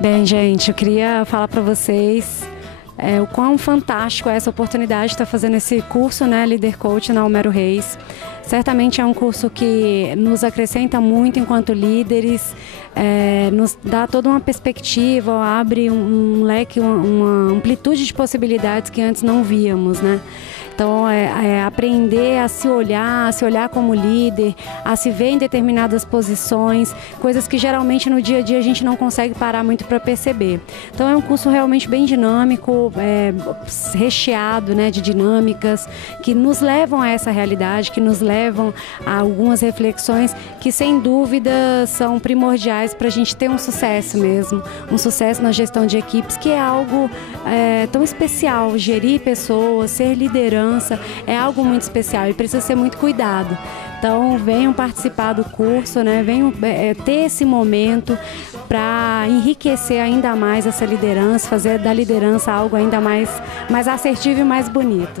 Bem, gente, eu queria falar para vocês o quão fantástico é essa oportunidade de estar fazendo esse curso, né, Líder Coach na Homero Reis. Certamente é um curso que nos acrescenta muito enquanto líderes, nos dá toda uma perspectiva, abre um leque, uma amplitude de possibilidades que antes não víamos, né? Então, aprender a se olhar como líder, a se ver em determinadas posições, coisas que geralmente no dia a dia a gente não consegue parar muito para perceber. Então, é um curso realmente bem dinâmico, recheado, né, de dinâmicas que nos levam a essa realidade, que nos levam a algumas reflexões que, sem dúvida, são primordiais para a gente ter um sucesso mesmo, um sucesso na gestão de equipes, que é algo tão especial. Gerir pessoas, ser liderança, é algo muito especial e precisa ser muito cuidado. Então, venham participar do curso, né? Venham ter esse momento para enriquecer ainda mais essa liderança, fazer da liderança algo ainda mais assertivo e mais bonito.